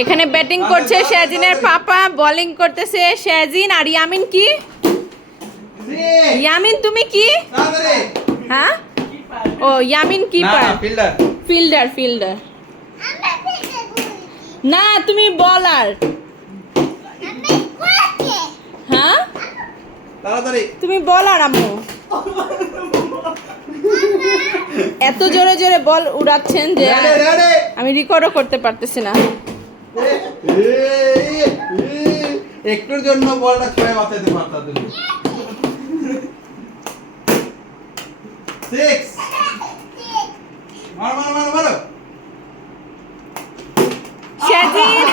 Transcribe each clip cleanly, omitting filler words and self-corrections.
এখানে ব্যাটিং করছে শাহজিনের পাপা, বোলিং করতেছে শাহজিন। আর ইয়ামিন কি? ইয়ামিন তুমি কি? হ্যাঁ, ও ইয়ামিন কিপার, ফিল্ডার ফিল্ডার। না তুমি বলার। হ্যাঁ তুমি বলার আম্মু। এত জোরে জোরে বল উড়াচ্ছেন যে আমি রেকর্ডও করতে পারতেছি না। একটুর জন্য বলটা ছয় বাঁচাতে পারতা তুমি। 6 মারো মারো মারো মারো। শাহজিন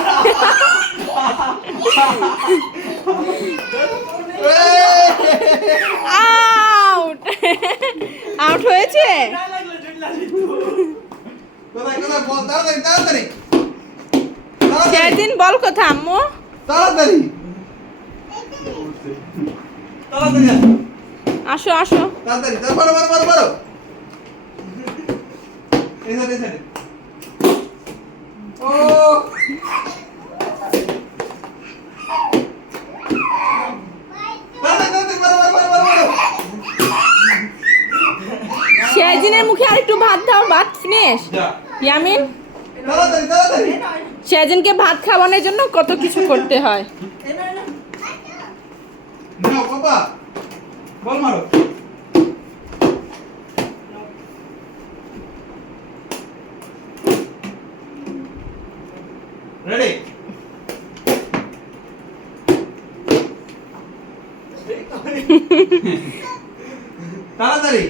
আউট, আউট হয়েছে। কোথায় কোথায় বল, তাড়াতাড়ি তাড়াতাড়ি শাহজিন বল কোথা আম্মু? তাড়াতাড়ি তাড়াতাড়ি আসো আসো। তাড়াতাড়ি মারো মারো মারো মারো। এই সাইডে ও তাড়াতাড়ি মারো মারো মারো মারো। শাহজিনের মুখে আরেকটু ভাত দাও, ভাত ফিনিশ। ইয়ামিন তাড়াতাড়ি তাড়াতাড়ি শাহজিনকে ভাত খাওয়ানোর জন্য কত কিছু করতে হয়। নাও পাপা বল মারো। রেডি তাড়াতাড়ি